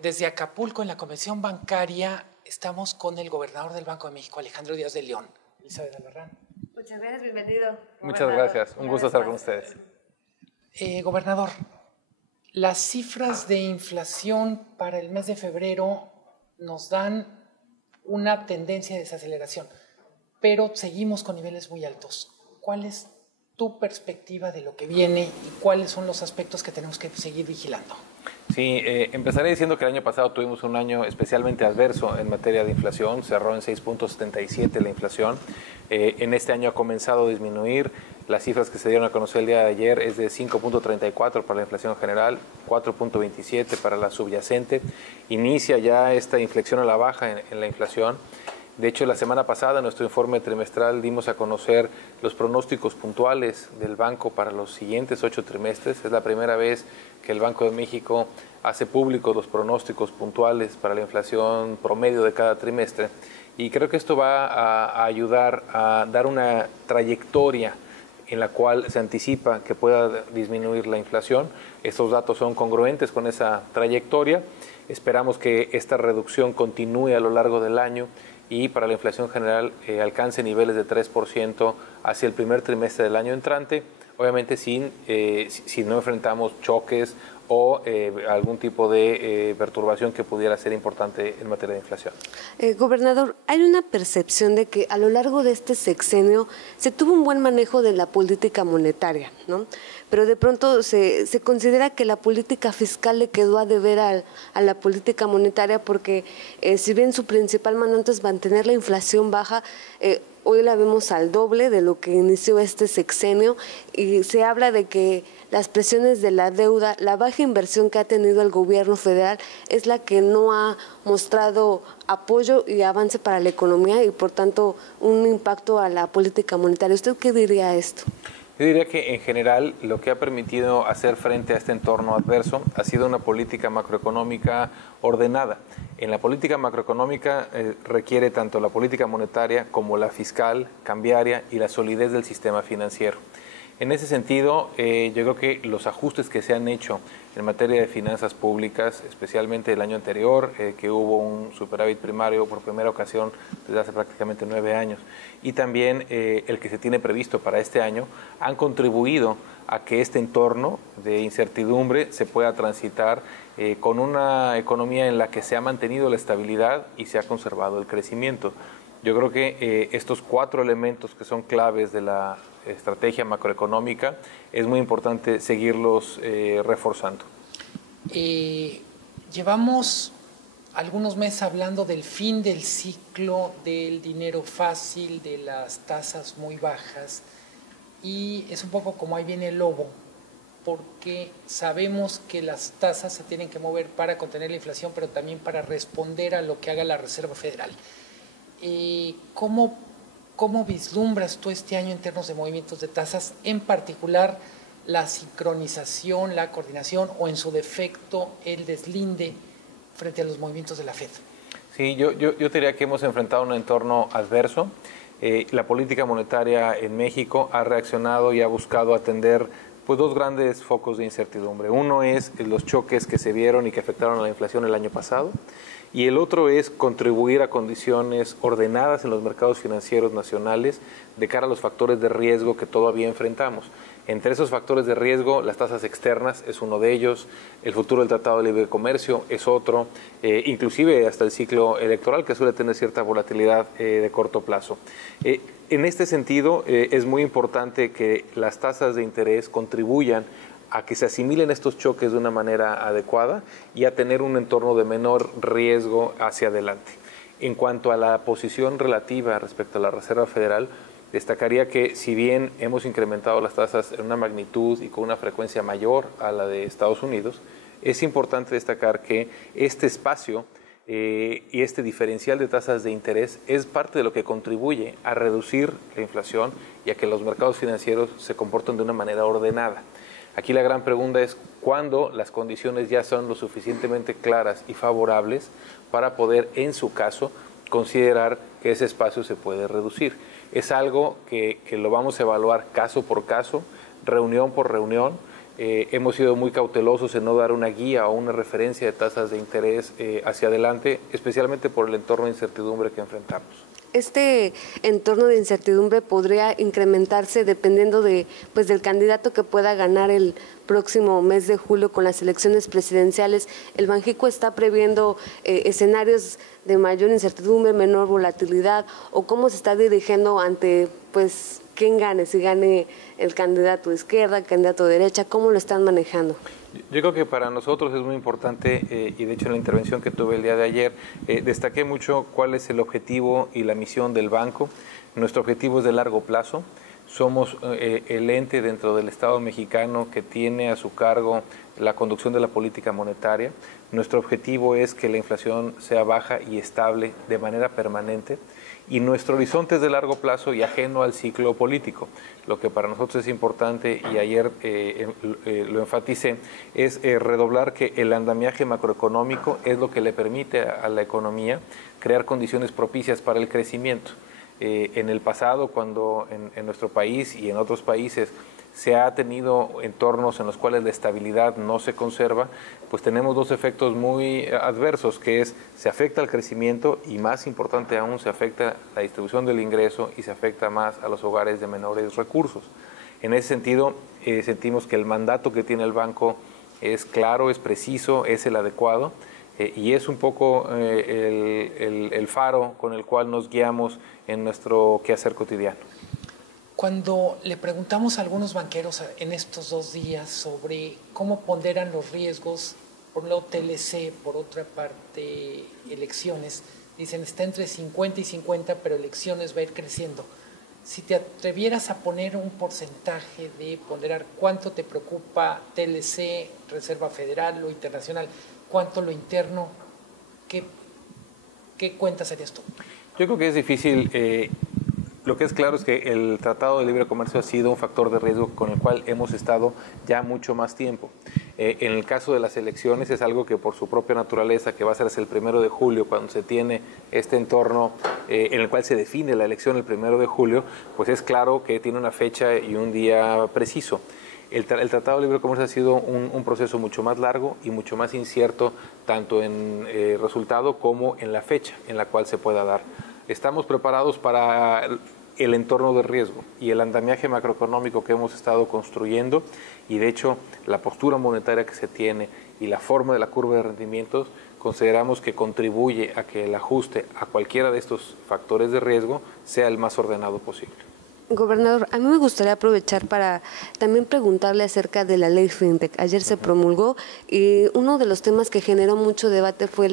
Desde Acapulco, en la Convención Bancaria, estamos con el gobernador del Banco de México, Alejandro Díaz de León. Elizabeth Alarrán. Muchas gracias, bienvenido. Muchas gracias, un gusto estar con ustedes. Gobernador, las cifras de inflación para el mes de febrero nos dan una tendencia de desaceleración, pero seguimos con niveles muy altos. ¿Cuál es tu perspectiva de lo que viene y cuáles son los aspectos que tenemos que seguir vigilando? Sí, empezaré diciendo que el año pasado tuvimos un año especialmente adverso en materia de inflación, cerró en 6.77 la inflación. En este año ha comenzado a disminuir, las cifras que se dieron a conocer el día de ayer es de 5.34 para la inflación general, 4.27 para la subyacente. Inicia ya esta inflexión a la baja en la inflación. De hecho, la semana pasada en nuestro informe trimestral dimos a conocer los pronósticos puntuales del banco para los siguientes 8 trimestres. Es la primera vez que el Banco de México hace públicos los pronósticos puntuales para la inflación promedio de cada trimestre. Y creo que esto va a ayudar a dar una trayectoria en la cual se anticipa que pueda disminuir la inflación. Estos datos son congruentes con esa trayectoria. Esperamos que esta reducción continúe a lo largo del año y para la inflación general alcance niveles de 3% hacia el primer trimestre del año entrante, obviamente si no enfrentamos choques o algún tipo de perturbación que pudiera ser importante en materia de inflación. Gobernador, hay una percepción de que a lo largo de este sexenio se tuvo un buen manejo de la política monetaria, ¿no? Pero de pronto se considera que la política fiscal le quedó a deber a la política monetaria porque si bien su principal mandato es mantener la inflación baja, hoy la vemos al doble de lo que inició este sexenio y se habla de que las presiones de la deuda, la baja inversión que ha tenido el gobierno federal es la que no ha mostrado apoyo y avance para la economía y por tanto un impacto a la política monetaria. ¿Usted qué diría a esto? Yo diría que en general lo que ha permitido hacer frente a este entorno adverso ha sido una política macroeconómica ordenada. En la política macroeconómica requiere tanto la política monetaria como la fiscal, cambiaria y la solidez del sistema financiero. En ese sentido, yo creo que los ajustes que se han hecho en materia de finanzas públicas, especialmente el año anterior, que hubo un superávit primario por primera ocasión desde hace prácticamente 9 años, y también el que se tiene previsto para este año, han contribuido a que este entorno de incertidumbre se pueda transitar con una economía en la que se ha mantenido la estabilidad y se ha conservado el crecimiento. Yo creo que estos 4 elementos que son claves de la estrategia macroeconómica es muy importante seguirlos reforzando. Llevamos algunos meses hablando del fin del ciclo del dinero fácil, de las tasas muy bajas, y es un poco como ahí viene el lobo, porque sabemos que las tasas se tienen que mover para contener la inflación, pero también para responder a lo que haga la Reserva Federal. ¿Cómo vislumbras tú este año en términos de movimientos de tasas, en particular la sincronización, la coordinación o en su defecto el deslinde frente a los movimientos de la Fed? Sí, yo diría que hemos enfrentado un entorno adverso. La política monetaria en México ha reaccionado y ha buscado atender pues 2 grandes focos de incertidumbre. Uno es los choques que se vieron y que afectaron a la inflación el año pasado, y el otro es contribuir a condiciones ordenadas en los mercados financieros nacionales de cara a los factores de riesgo que todavía enfrentamos. Entre esos factores de riesgo, las tasas externas es uno de ellos, el futuro del Tratado de Libre Comercio es otro, inclusive hasta el ciclo electoral que suele tener cierta volatilidad de corto plazo. En este sentido, es muy importante que las tasas de interés contribuyan a que se asimilen estos choques de una manera adecuada y a tener un entorno de menor riesgo hacia adelante. En cuanto a la posición relativa respecto a la Reserva Federal, destacaría que si bien hemos incrementado las tasas en una magnitud y con una frecuencia mayor a la de Estados Unidos, es importante destacar que este espacio y este diferencial de tasas de interés es parte de lo que contribuye a reducir la inflación y a que los mercados financieros se comporten de una manera ordenada. Aquí la gran pregunta es cuándo las condiciones ya son lo suficientemente claras y favorables para poder, en su caso, considerar que ese espacio se puede reducir. Es algo que lo vamos a evaluar caso por caso, reunión por reunión, hemos sido muy cautelosos en no dar una guía o una referencia de tasas de interés hacia adelante, especialmente por el entorno de incertidumbre que enfrentamos. Este entorno de incertidumbre podría incrementarse dependiendo de, pues, del candidato que pueda ganar el próximo mes de julio con las elecciones presidenciales. El Banjico está previendo escenarios de mayor incertidumbre, menor volatilidad, o cómo se está dirigiendo ante, pues, quién gane, si gane el candidato de izquierda, el candidato de derecha, ¿cómo lo están manejando? Yo creo que para nosotros es muy importante, y de hecho en la intervención que tuve el día de ayer, destaqué mucho cuál es el objetivo y la misión del banco. Nuestro objetivo es de largo plazo. Somos el ente dentro del Estado mexicano que tiene a su cargo la conducción de la política monetaria. Nuestro objetivo es que la inflación sea baja y estable de manera permanente. Y nuestro horizonte es de largo plazo y ajeno al ciclo político. Lo que para nosotros es importante, y ayer lo enfaticé, es redoblar que el andamiaje macroeconómico es lo que le permite a la economía crear condiciones propicias para el crecimiento. En el pasado, cuando en nuestro país y en otros países se ha tenido entornos en los cuales la estabilidad no se conserva, pues tenemos dos efectos muy adversos, que es se afecta al crecimiento y, más importante aún, se afecta la distribución del ingreso y se afecta más a los hogares de menores recursos. En ese sentido, sentimos que el mandato que tiene el banco es claro, es preciso, es el adecuado, y es un poco el faro con el cual nos guiamos en nuestro quehacer cotidiano. Cuando le preguntamos a algunos banqueros en estos 2 días sobre cómo ponderan los riesgos, por un lado TLC, por otra parte elecciones, dicen está entre 50 y 50, pero elecciones va a ir creciendo. Si te atrevieras a poner un porcentaje de ponderar cuánto te preocupa TLC, Reserva Federal, lo internacional, cuánto lo interno, ¿qué cuentas harías tú? Yo creo que es difícil. Lo que es claro es que el Tratado de Libre Comercio ha sido un factor de riesgo con el cual hemos estado ya mucho más tiempo. En el caso de las elecciones es algo que por su propia naturaleza, que va a ser el 1 de julio, cuando se tiene este entorno en el cual se define la elección el 1 de julio, pues es claro que tiene una fecha y un día preciso. El Tratado de Libre Comercio ha sido un proceso mucho más largo y mucho más incierto, tanto en resultado como en la fecha en la cual se pueda dar. Estamos preparados para el entorno de riesgo y el andamiaje macroeconómico que hemos estado construyendo, y de hecho la postura monetaria que se tiene y la forma de la curva de rendimientos consideramos que contribuye a que el ajuste a cualquiera de estos factores de riesgo sea el más ordenado posible. Gobernador, a mí me gustaría aprovechar para también preguntarle acerca de la ley FinTech. Ayer se promulgó y uno de los temas que generó mucho debate fue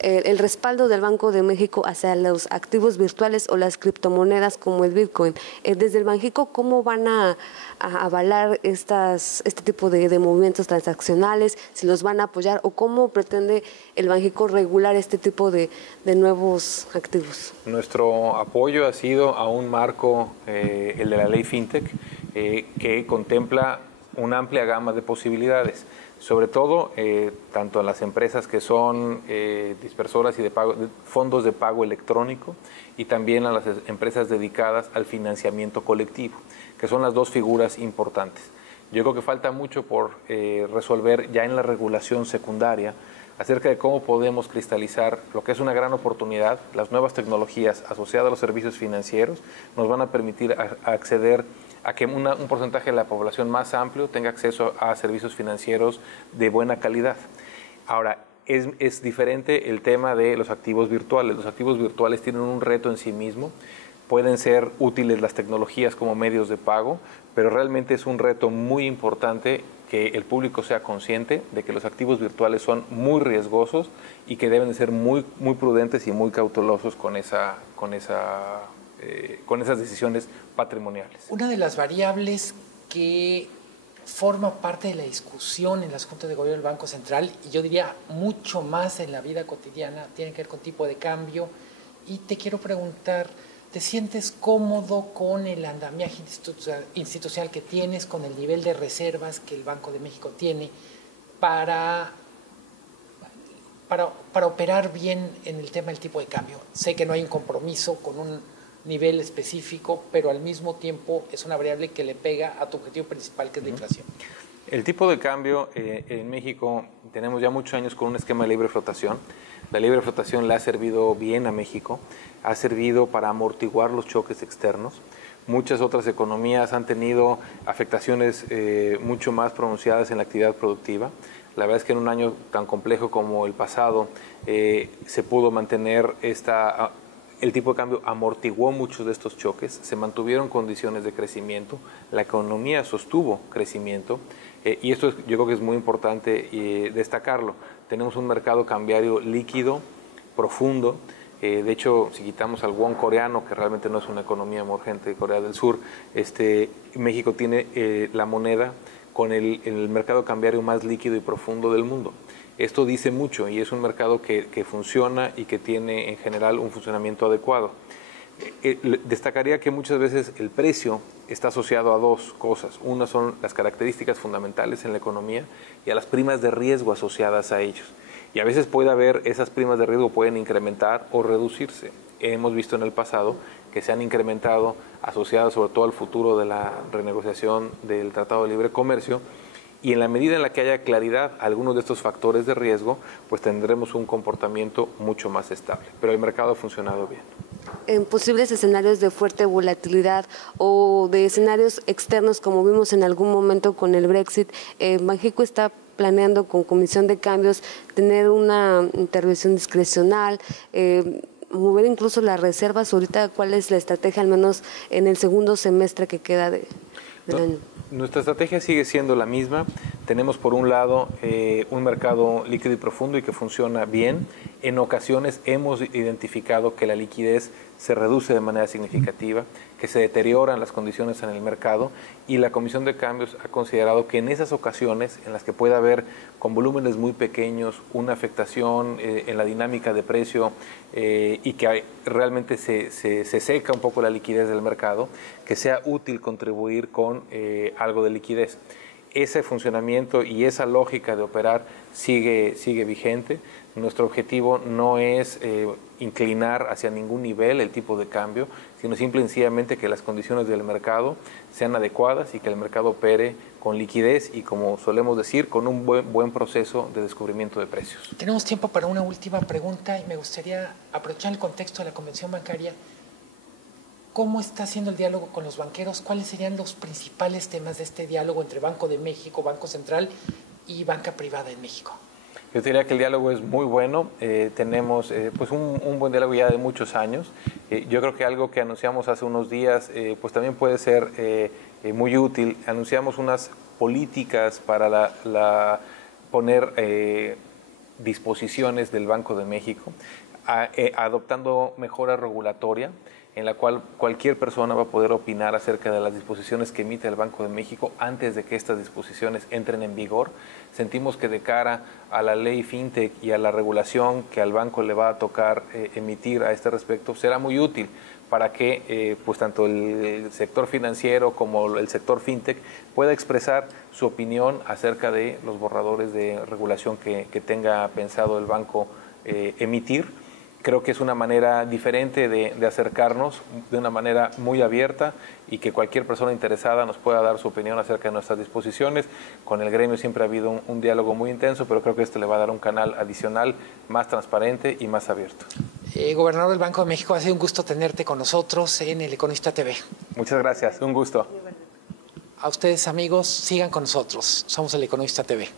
el respaldo del Banco de México hacia los activos virtuales o las criptomonedas como el Bitcoin. Desde el Banjico, ¿cómo van a avalar este tipo de movimientos transaccionales? ¿Si los van a apoyar o cómo pretende el Banjico regular este tipo de nuevos activos? Nuestro apoyo ha sido a un marco, el de la ley FinTech, que contempla una amplia gama de posibilidades, sobre todo tanto a las empresas que son dispersoras y de fondos de pago electrónico, y también a las empresas dedicadas al financiamiento colectivo, que son las dos figuras importantes. Yo creo que falta mucho por resolver ya en la regulación secundaria acerca de cómo podemos cristalizar lo que es una gran oportunidad. Las nuevas tecnologías asociadas a los servicios financieros nos van a permitir acceder a que un porcentaje de la población más amplio tenga acceso a servicios financieros de buena calidad. Ahora, es diferente el tema de los activos virtuales. Los activos virtuales tienen un reto en sí mismo. Pueden ser útiles las tecnologías como medios de pago, pero realmente es un reto muy importante que el público sea consciente de que los activos virtuales son muy riesgosos y que deben de ser muy prudentes y muy cautelosos con esas decisiones patrimoniales. Una de las variables que forma parte de la discusión en las juntas de gobierno del Banco Central, y yo diría mucho más en la vida cotidiana, tiene que ver con tipo de cambio. Y te quiero preguntar, ¿te sientes cómodo con el andamiaje institucional que tienes, con el nivel de reservas que el Banco de México tiene para operar bien en el tema del tipo de cambio? Sé que no hay un compromiso con un nivel específico, pero al mismo tiempo es una variable que le pega a tu objetivo principal, que es la inflación. El tipo de cambio en México tenemos ya muchos años con un esquema de libre flotación. La libre flotación le ha servido bien a México, ha servido para amortiguar los choques externos. Muchas otras economías han tenido afectaciones mucho más pronunciadas en la actividad productiva. La verdad es que en un año tan complejo como el pasado se pudo mantener el tipo de cambio amortiguó muchos de estos choques, se mantuvieron condiciones de crecimiento, la economía sostuvo crecimiento y esto yo creo que es muy importante destacarlo. Tenemos un mercado cambiario líquido, profundo. De hecho, si quitamos al won coreano, que realmente no es una economía emergente de Corea del Sur, México tiene la moneda con el mercado cambiario más líquido y profundo del mundo. Esto dice mucho y es un mercado que funciona y que tiene en general un funcionamiento adecuado. Destacaría que muchas veces el precio está asociado a dos cosas. Una son las características fundamentales en la economía y a las primas de riesgo asociadas a ellos. Y a veces puede haber, esas primas de riesgo pueden incrementar o reducirse. Hemos visto en el pasado que se han incrementado asociadas sobre todo al futuro de la renegociación del Tratado de Libre Comercio, y en la medida en la que haya claridad algunos de estos factores de riesgo, pues tendremos un comportamiento mucho más estable. Pero el mercado ha funcionado bien. En posibles escenarios de fuerte volatilidad o de escenarios externos, como vimos en algún momento con el Brexit, Banxico está planeando con Comisión de Cambios tener una intervención discrecional, mover incluso las reservas. Ahorita, ¿cuál es la estrategia, al menos en el segundo semestre que queda del año? Nuestra estrategia sigue siendo la misma. Tenemos por un lado un mercado líquido y profundo y que funciona bien. En ocasiones hemos identificado que la liquidez se reduce de manera significativa, que se deterioran las condiciones en el mercado y la Comisión de Cambios ha considerado que en esas ocasiones en las que pueda haber con volúmenes muy pequeños una afectación en la dinámica de precio y que realmente se seca un poco la liquidez del mercado, que sea útil contribuir con algo de liquidez. Ese funcionamiento y esa lógica de operar sigue vigente. Nuestro objetivo no es inclinar hacia ningún nivel el tipo de cambio, sino simple y sencillamente que las condiciones del mercado sean adecuadas y que el mercado opere con liquidez y, como solemos decir, con un buen proceso de descubrimiento de precios. Tenemos tiempo para una última pregunta y me gustaría aprovechar el contexto de la Convención Bancaria. ¿Cómo está haciendo el diálogo con los banqueros? ¿Cuáles serían los principales temas de este diálogo entre Banco de México, Banco Central y banca privada en México? Yo diría que el diálogo es muy bueno. Tenemos pues un buen diálogo ya de muchos años. Yo creo que algo que anunciamos hace unos días pues también puede ser muy útil. Anunciamos unas políticas para poner disposiciones del Banco de México, adoptando mejora regulatoria, en la cual cualquier persona va a poder opinar acerca de las disposiciones que emite el Banco de México antes de que estas disposiciones entren en vigor. Sentimos que de cara a la ley FinTech y a la regulación que al banco le va a tocar emitir a este respecto, será muy útil para que pues tanto el sector financiero como el sector FinTech pueda expresar su opinión acerca de los borradores de regulación que tenga pensado el banco emitir. Creo que es una manera diferente de acercarnos, de una manera muy abierta, y que cualquier persona interesada nos pueda dar su opinión acerca de nuestras disposiciones. Con el gremio siempre ha habido un diálogo muy intenso, pero creo que este le va a dar un canal adicional más transparente y más abierto. Gobernador del Banco de México, ha sido un gusto tenerte con nosotros en El Economista TV. Muchas gracias, un gusto. A ustedes, amigos, sigan con nosotros. Somos El Economista TV.